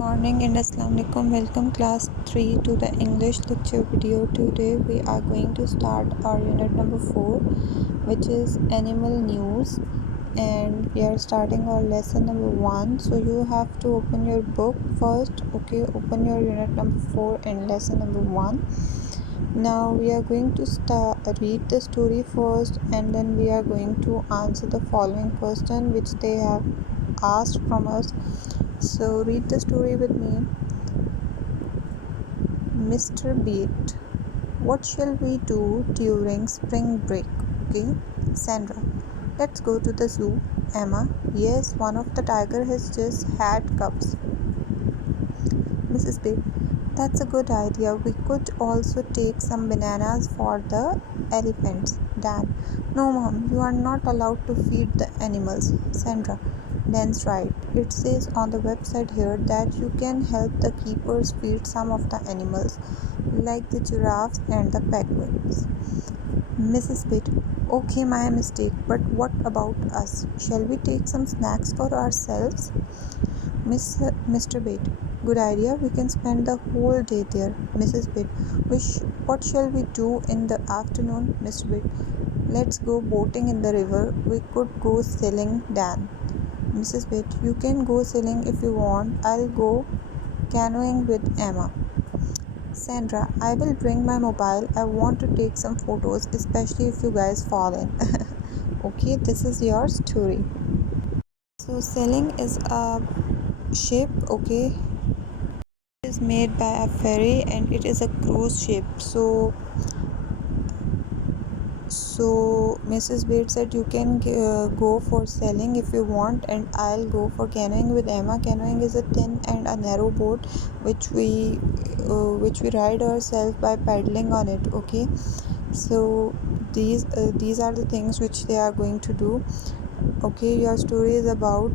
Morning and Assalamu alaikum. Welcome class 3 to the English lecture video. Today we are going to start our unit number 4, which is animal news, and we are starting our lesson number 1. So you have to open your book first. Okay, open your unit number 4 and lesson number 1. Now we are going to read the story first, and then we are going to answer the following question which they have asked from us. So read the story with me. Mr. Beat, what shall we do during spring break? Okay, Sandra, let's go to the zoo. Emma, yes, one of the tiger has just had cubs. Mrs. Beat, that's a good idea. We could also take some bananas for the elephants. Dan, no mom, you are not allowed to feed the animals. Sandra, Dan's right. It says on the website here that you can help the keepers feed some of the animals, like the giraffes and the penguins. Mrs. Pitt, okay, my mistake, but what about us? Shall we take some snacks for ourselves? Mr. Pitt, good idea. We can spend the whole day there. Mrs. Pitt, what shall we do in the afternoon? Mr. Pitt, let's go boating in the river. We could go sailing. Dan. Mrs. Pitt, you can go sailing if you want. I'll go canoeing with Emma. Sandra, I will bring my mobile. I want to take some photos, especially if you guys fall in. Okay, this is your story. So sailing is a ship, okay? It is made by a ferry and it is a cruise ship. So Mrs. Bates said you can go for sailing if you want, and I'll go for canoeing with Emma. Canoeing is a thin and a narrow boat which we ride ourselves by paddling on it. Okay, so these are the things which they are going to do. Okay, your story is about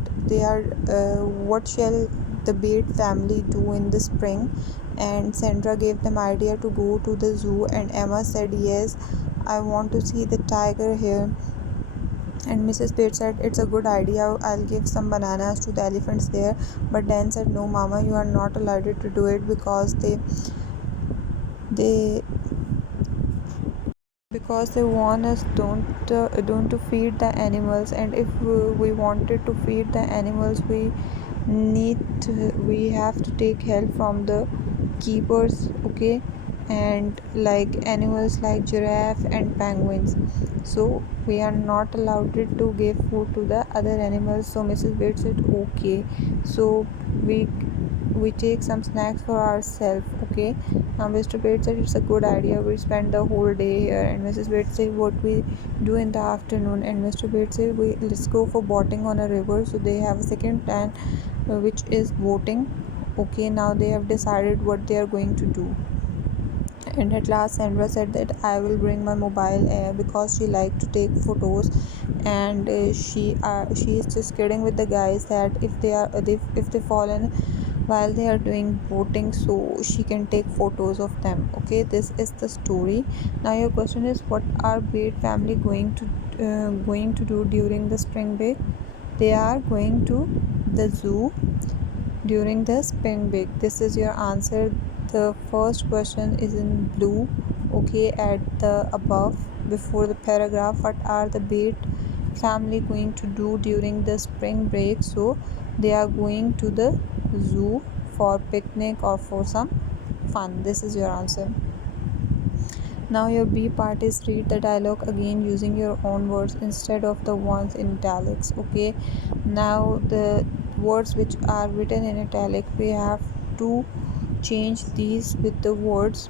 what shall the Bate family do in the spring, and Sandra gave them idea to go to the zoo, and Emma said yes, I want to see the tiger here. And Mrs. Pate said it's a good idea, I'll give some bananas to the elephants there. But Dan said no mama, you are not allowed to do it because they warn us don't to feed the animals, and if we wanted to feed the animals we have to take help from the keepers. Okay, and like animals like giraffe and penguins, so we are not allowed to give food to the other animals. So Mrs. Bates said okay, so we take some snacks for ourselves. Okay, now Mr. Bates said it's a good idea, we spend the whole day here. And Mrs. Bates said what we do in the afternoon, and Mr. Bates said let's go for boating on a river. So they have a second plan, which is boating. Okay, now they have decided what they are going to do. And at last Sandra said that I will bring my mobile because she liked to take photos, and she is just kidding with the guys that if they fall in while they are doing boating, so she can take photos of them. Okay, this is the story. Now your question is, what are Bate family going to do during the spring break? They are going to the zoo during the spring break. This is your answer. The first question is in blue. Okay, at the above before the paragraph, what are the Bate family going to do during the spring break? So they are going to the zoo for picnic or for some fun. This is your answer. Now your B part is read the dialogue again using your own words instead of the ones in italics. Okay, now the words which are written in italic, we have to change these with the words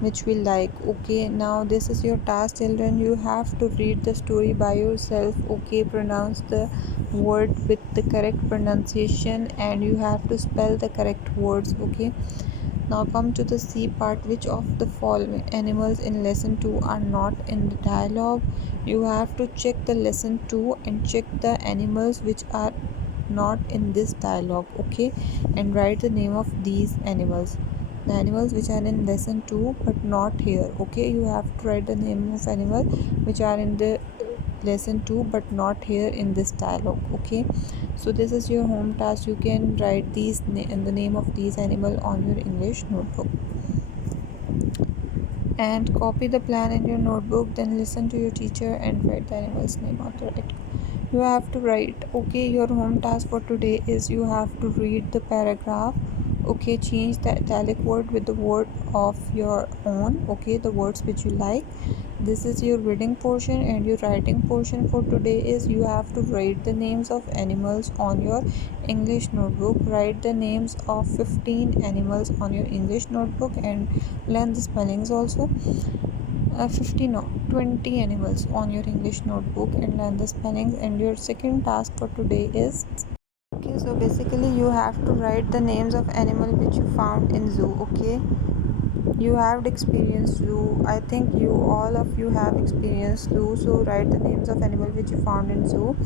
which we like. Okay, now this is your task, children. You have to read the story by yourself. Okay, pronounce the word with the correct pronunciation, and you have to spell the correct words. Okay, now come to the C part. Which of the following animals in lesson 2 are not in the dialogue? You have to check the lesson 2 and check the animals which are not in this dialogue. Okay, and write the name of these animals. The animals which are in lesson 2 but not here. Okay, you have to write the name of animal which are in the lesson 2 but not here in this dialogue. Okay, so this is your home task. You can write these in the name of these animal on your English notebook and copy the plan in your notebook. Then listen to your teacher and write the animal's name on the right. You have to write. Okay, your home task for today is you have to read the paragraph. Okay, change the italic word with the word of your own. Okay, the words which you like. This is your reading portion, and your writing portion for today is you have to write the names of animals on your English notebook. Write the names of 15 animals on your English notebook and learn the spellings also. 50 no 20 animals on your English notebook and learn the spellings. And your second task for today is, okay, so basically you have to write the names of animal which you found in zoo. Okay, you have experienced zoo. I think you all of you have experienced zoo, so write the names of animal which you found in zoo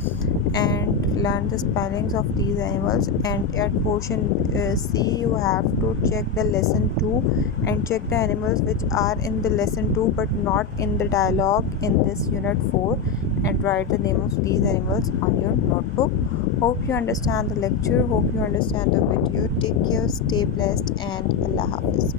and learn the spellings of these animals. And at portion C, you have to check the lesson 2 and check the animals which are in the lesson 2 but not in the dialogue in this unit 4, and write the name of these animals on your notebook. Hope you understand the lecture. Hope you understand the video. Take care, stay blessed, and Allah Hafiz.